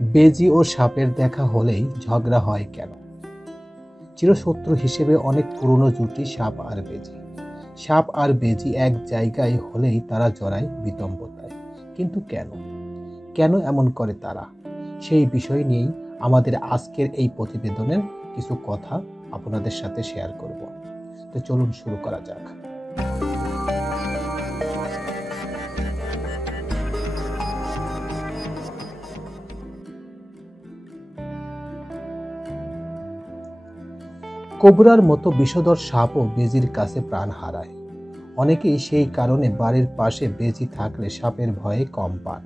বেজি ও সাপের দেখা হলেই ঝগড়া হয় কেন? চিরশত্রু হিসেবে অনেক পুরনো জুটি সাপ আর বেজি। সাপ আর বেজি এক জায়গায় হলেই তারা জড়ায় বিতম্বতায়। কিন্তু কেন কেন এমন করে তারা? সেই বিষয় নিয়েই আমাদের আজকের এই প্রতিবেদনের কিছু কথা আপনাদের সাথে শেয়ার করব। তো চলুন শুরু করা যাক। কোবরার মতো বিষধর সাপও বেজির কাছে প্রাণ হারায়। অনেকেই সেই কারণে বাড়ির পাশে বেজি থাকলে সাপের ভয়ে কম পান।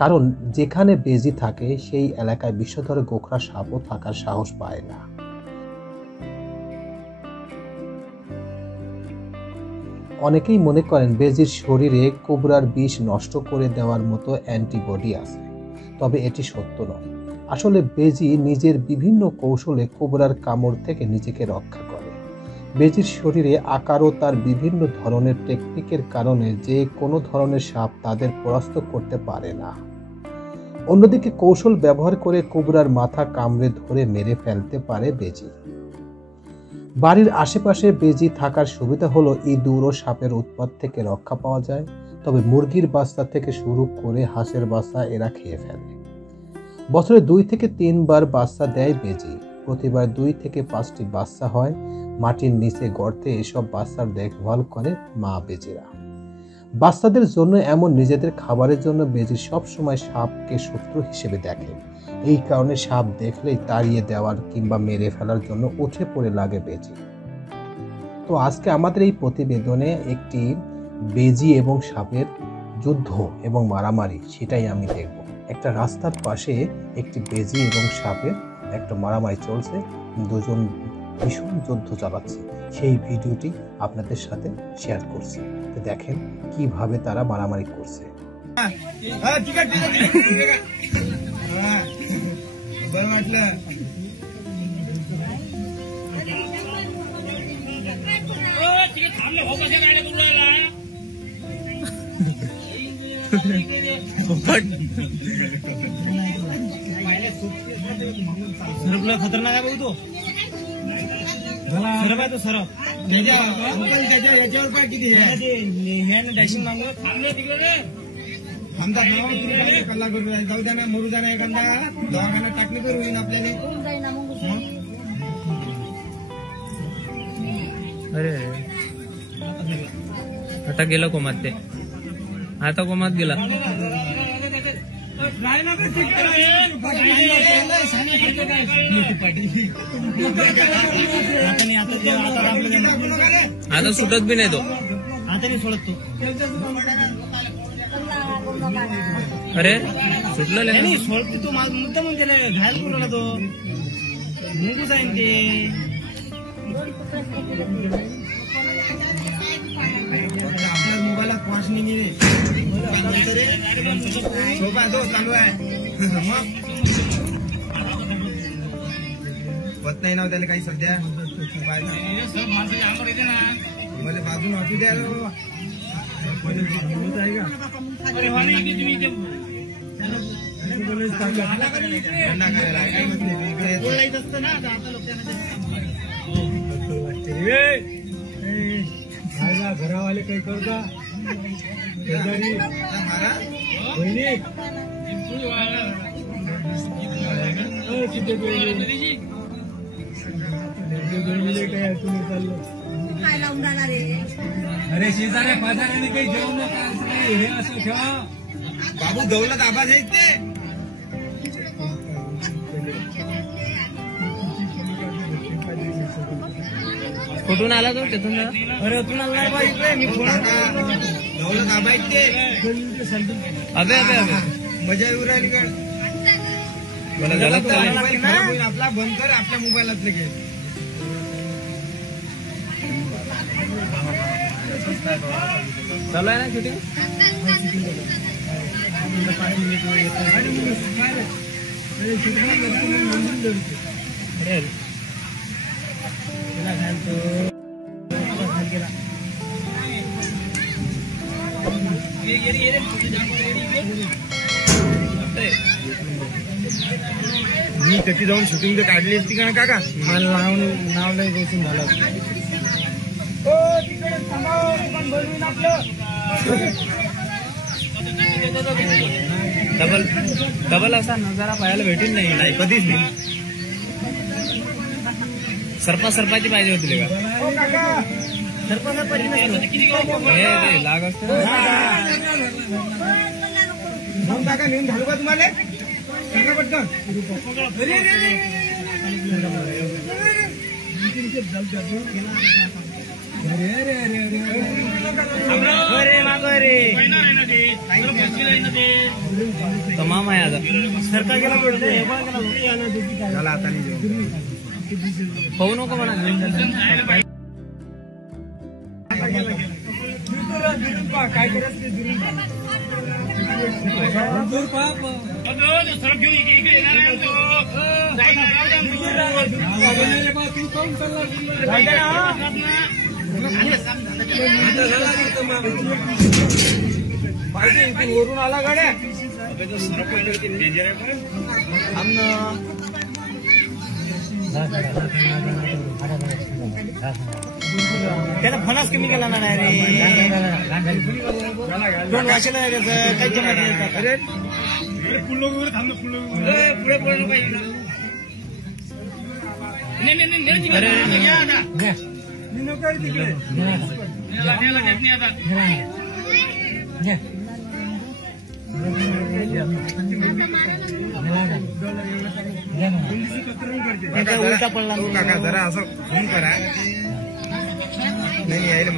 কারণ যেখানে বেজি থাকে সেই এলাকায় বিষধর গোখরা সাপও থাকার সাহস পায় না। অনেকেই মনে করেন বেজির শরীরে কোবরার বিষ নষ্ট করে দেওয়ার মতো অ্যান্টিবডি আছে, তবে এটি সত্য নয়। আসলে বেজি নিজের বিভিন্ন কৌশলে কোবরার কামড় থেকে নিজেকে রক্ষা করে। বেজির শরীরে আকার ও তার বিভিন্ন ধরনের টেকনিকের কারণে যে কোনো ধরনের সাপ তাদের পরাস্ত করতে পারে না। অন্যদিকে কৌশল ব্যবহার করে কোবরার মাথা কামড়ে ধরে মেরে ফেলতে পারে বেজি। বাড়ির আশেপাশে বেজি থাকার সুবিধা হলো ইঁদুর ও সাপের উৎপাত থেকে রক্ষা পাওয়া যায়। তবে মুরগির বাচ্চা থেকে শুরু করে হাঁসের বাচ্চা এরা খেয়ে ফেলে। বছরে 2 থেকে 3 বার বাচ্চা দেয় বেজি। প্রতিবার 2 থেকে 5টি বাচ্চা হয়। মাটির নিচে গর্তে এসব বাচ্চার দেখভাল করে মা বেজিরা। বাচ্চাদের জন্য এমন নিজেদের খাবারের জন্য বেজি সবসময় সাপকে শত্রু হিসেবে দেখে। এই কারণে সাপ দেখলেই তাড়িয়ে দেওয়ার কিংবা মেরে ফেলার জন্য উঠে পড়ে লাগে বেজি। তো আজকে আমাদের এই প্রতিবেদনে একটি বেজি এবং সাপের যুদ্ধ এবং মারামারি সেটাই আমি দেখব। একটা রাস্তার পাশে একটি বেজি এবং সাপের একটা মারামারি চলছে, দুজন ভীষণ যুদ্ধ চালাচ্ছে। সেই ভিডিওটি আপনাদের সাথে শেয়ার করছি। তো দেখেন কিভাবে তারা মারামারি করছে। खतरनाक आहे भाऊ तो सरप आहे तो सरप याच्यावर पाय किती डॅशिंग मागलं थांबले तिकडे थांबतात कल्ला करू जाऊ द्या ना मरू द्या ना एखादा दवाखान्यात टाकणी करू येईन आपल्याला. अरे आता गेला कोमात ते आता कोमात गेला. आता सुटत बी नाही तो, आता नाही सोडत तो. अरे सुटलं नाही सोडत तो मुद्दा म्हणून त्याला घायल करू तो मुंगू जाईन ते. आपल्या मोबाईलात वाच नाही सोबा तो चालू आहे मग होत नाही ना त्याला काही सध्या. मला बाजून वाटू द्या घरावाले काही करू का अरे शेजाऱ्या पाजाऱ्याने काही जेवण हे असं ठेवा बाबू दौलत आवाज आहेत ते. कुठून आला तो तिथून? अरे उतरून आला पाहिजे मी दौलत आबा आहेत ते. अबे अबे अबे मजा येऊ राहिली का मला गलत आपला बंद कर आपल्या मोबाईलात लगे. चालू आहे ना शूटिंग. आहे. मी त्याची जाऊन शूटिंग काढली असती का काका? मला नाव नाही गोष्टी झालं. डबल असा नजारा पाहायला भेटून नाही कधीच नाही. सरपाची पाहिजे होती का? लाग असते काका नेऊन घालू का तुम्हाला? पटकन तमाम आहे आता सरकार गेला झाला आता पाहू नको म्हणा. काय करायचं वरून आला गाड्या त्याला फणस कमी केला नाही रे. दोन वाचलं नाही त्याचं काही जमत नाही. पुढे पडलं पाहिजे. उलटा पडला काका जरा असं फोन करा. नहीं आइले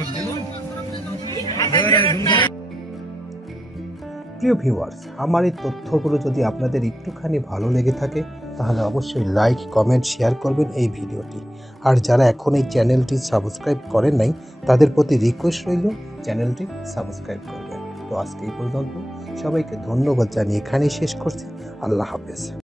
প্রিয় ভিউয়ার্স, আমার এই তথ্যগুলো যদি আপনাদের একটুখানি ভালো লেগে থাকে তাহলে অবশ্যই লাইক, কমেন্ট, শেয়ার করবেন এই ভিডিওটি। আর যারা এখন এই চ্যানেলটি সাবস্ক্রাইব করেন নাই তাদের প্রতি রিকোয়েস্ট রইল চ্যানেলটি সাবস্ক্রাইব করবেন। তো আজকে এই পর্যন্ত, সবাইকে ধন্যবাদ জানিয়ে এখানেই শেষ করছি। আল্লাহ হাফেজ।